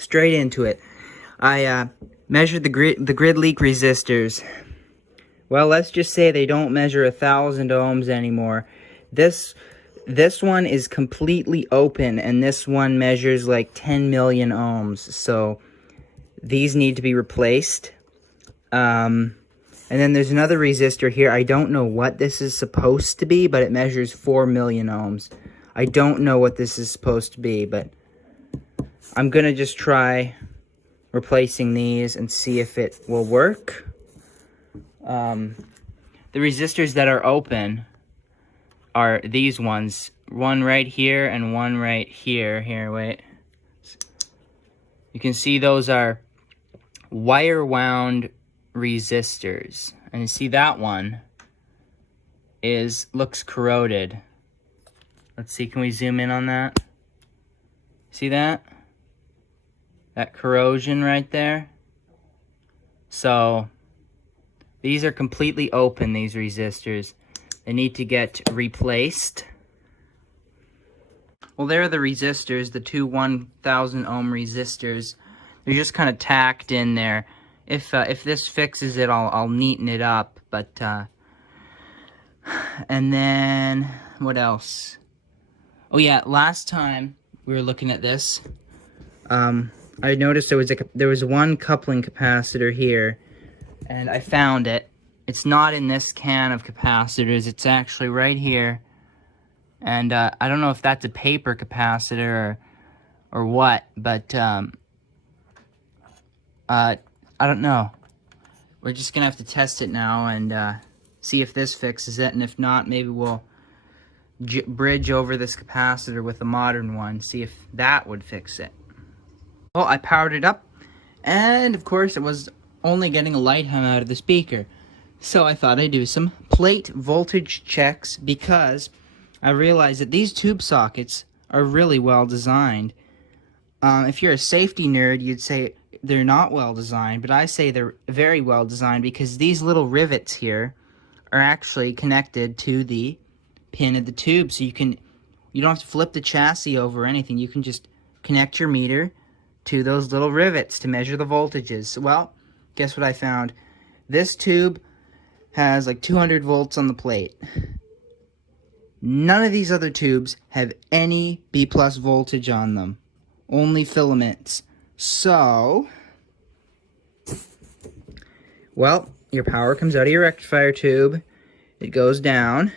straight into it. I measured the grid leak resistors. Well, let's just say they don't measure 1,000 ohms anymore. This one is completely open, and this one measures like 10 million ohms. So these need to be replaced. And then there's another resistor here. I don't know what this is supposed to be, but it measures 4 million ohms. I don't know what this is supposed to be, but I'm gonna just try replacing these and see if it will work. The resistors that are open are these ones. One right here and one right here. Here, wait. You can see those are wire wound resistors. And you see that one looks corroded. Let's see, can we zoom in on that? See that? That corrosion right there? So these are completely open, these resistors. They need to get replaced. Well, there are the resistors, the two 1,000 ohm resistors. They're just kind of tacked in there. If this fixes it, I'll neaten it up. But and then what else? Oh yeah, last time we were looking at this, I noticed there was one coupling capacitor here, and I found it. It's not in this can of capacitors. It's actually right here. And I don't know if that's a paper capacitor or what, but I don't know. We're just gonna have to test it now and see if this fixes it, and if not, maybe we'll bridge over this capacitor with a modern one, see if that would fix it. Well, I powered it up, and of course it was only getting a light hum out of the speaker. So I thought I'd do some plate voltage checks, because I realized that these tube sockets are really well designed. If you're a safety nerd, you'd say they're not well designed, but I say they're very well designed because these little rivets here are actually connected to the pin of the tube, so you don't have to flip the chassis over or anything. You can just connect your meter to those little rivets to measure the voltages. Well, guess what I found? This tube has like 200 volts on the plate. None of these other tubes have any B+ voltage on them. Only filaments. So, well, your power comes out of your rectifier tube. It goes down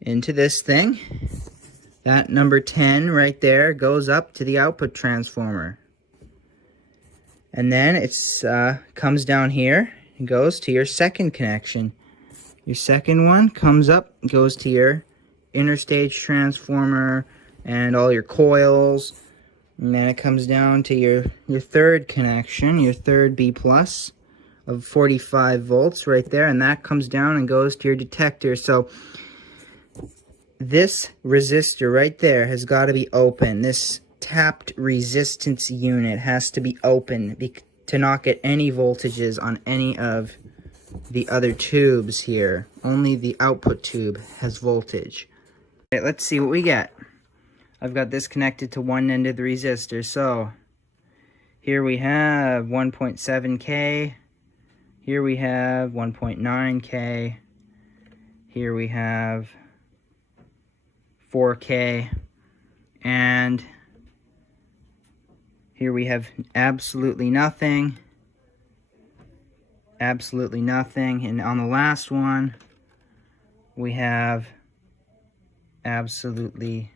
into this thing. That number 10 right there goes up to the output transformer. And then it comes down here and goes to your second connection. Your second one comes up, goes to your interstage transformer and all your coils. And then it comes down to your third connection, your third B+ of 45 volts right there. And that comes down and goes to your detector. So this resistor right there has got to be open. This tapped resistance unit has to be open to not get any voltages on any of the other tubes here. Only the output tube has voltage. Okay, let's see what we get. I've got this connected to one end of the resistor. So here we have 1.7K. Here we have 1.9K. Here we have 4K. And here we have absolutely nothing. Absolutely nothing. And on the last one, we have absolutely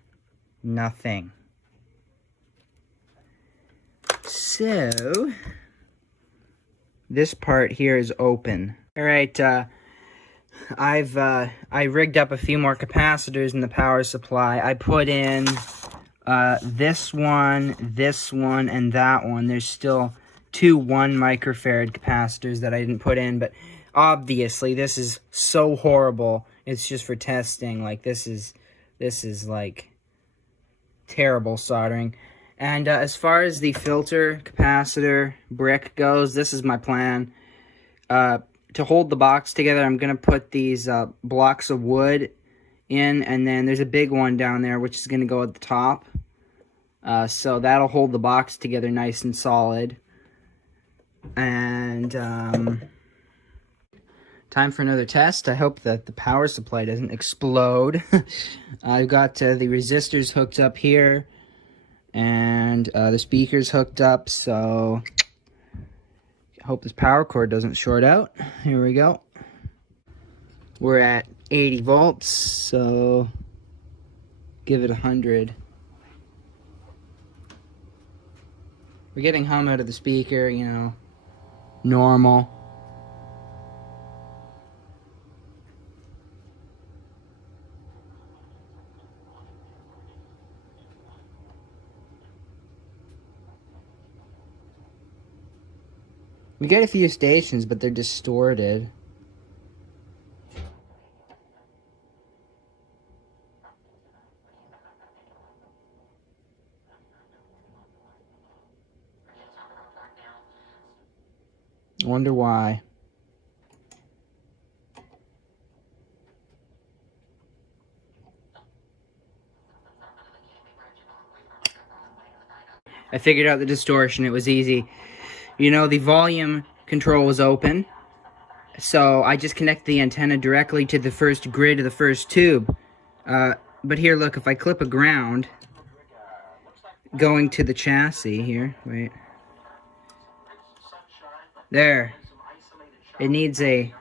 nothing. So this part here is open. All right, I rigged up a few more capacitors in the power supply. I put in this one, and that one. There's still two 1 microfarad capacitors that I didn't put in, but obviously this is so horrible. It's just for testing. Like this is like terrible soldering. And as far as the filter capacitor brick goes, this is my plan. To hold the box together, I'm going to put these blocks of wood in, and then there's a big one down there which is going to go at the top. So that'll hold the box together nice and solid. And time for another test. I hope that the power supply doesn't explode. I've got the resistors hooked up here, and the speakers hooked up, so I hope this power cord doesn't short out. Here we go. We're at 80 volts, so give it 100. We're getting hum out of the speaker, you know, normal. We get a few stations, but they're distorted. I wonder why. I figured out the distortion. It was easy. You know, the volume control was open, so I just connected the antenna directly to the first grid of the first tube. But here, look, if I clip a ground going to the chassis here, wait. There. It needs a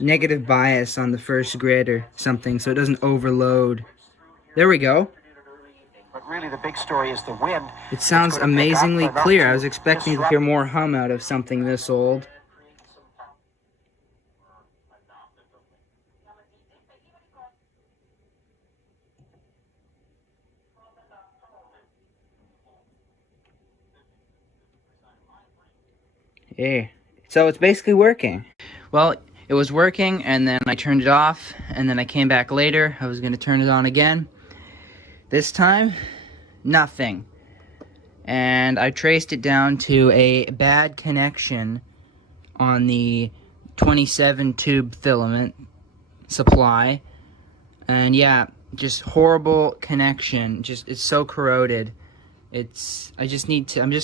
negative bias on the first grid or something so it doesn't overload. There we go. But really the big story is the wind. It sounds amazingly clear. I was expecting to hear more hum out of something this old. Yeah. So it's basically working. Well, it was working, and then I turned it off, and then I came back later. I was going to turn it on again. This time, nothing. And I traced it down to a bad connection on the 27 tube filament supply. And yeah, just horrible connection. Just, it's so corroded. I'm just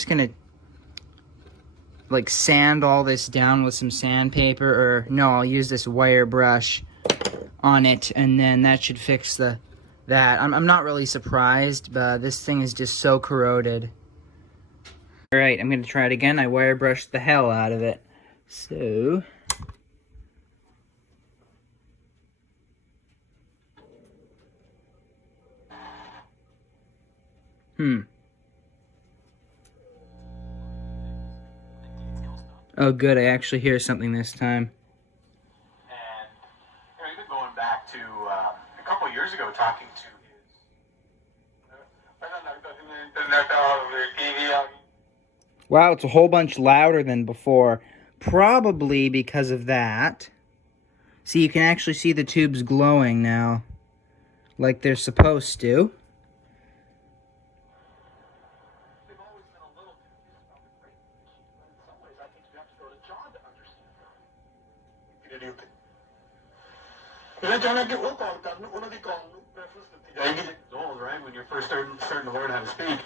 going to like sand all this down with some sandpaper, or no, I'll use this wire brush on it, and then that should fix that. I'm not really surprised, but this thing is just so corroded. Alright, I'm going to try it again. I wire brushed the hell out of it. So oh good, I actually hear something this time. And you know, even going back to a couple of years ago, talking to his. Wow, it's a whole bunch louder than before. Probably because of that. See, you can actually see the tubes glowing now, like they're supposed to. Right? When you're first starting to learn how to speak.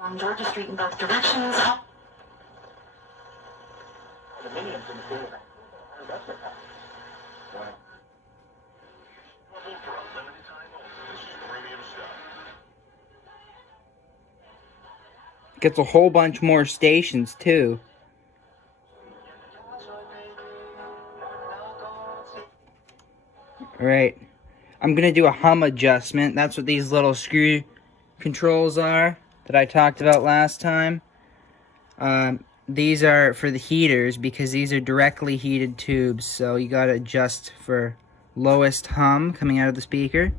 On Georgia Street in both directions. Gets a whole bunch more stations too. Alright, I'm gonna do a hum adjustment. That's what these little screw controls are that I talked about last time. These are for the heaters because these are directly heated tubes, so you gotta adjust for lowest hum coming out of the speaker.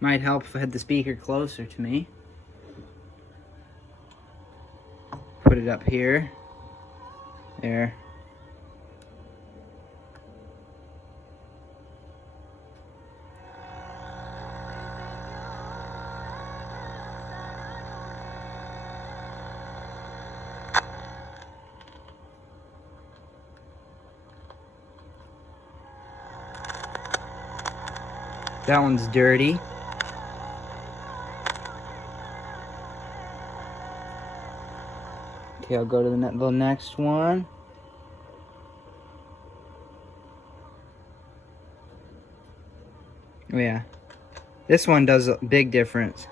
Might help if I had the speaker closer to me. Put it up here. There. That one's dirty. Okay, I'll go to the next one. Oh yeah, this one does a big difference.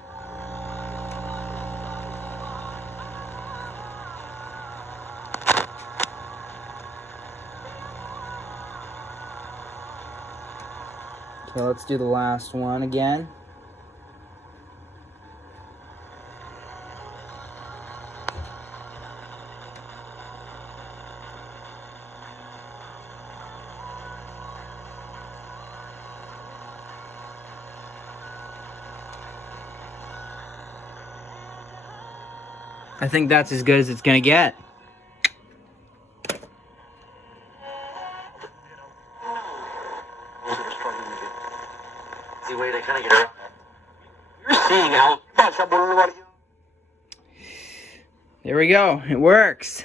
Okay, let's do the last one again. I think that's as good as it's gonna get. Way to kind of get around that. You're seeing how. There we go. It works.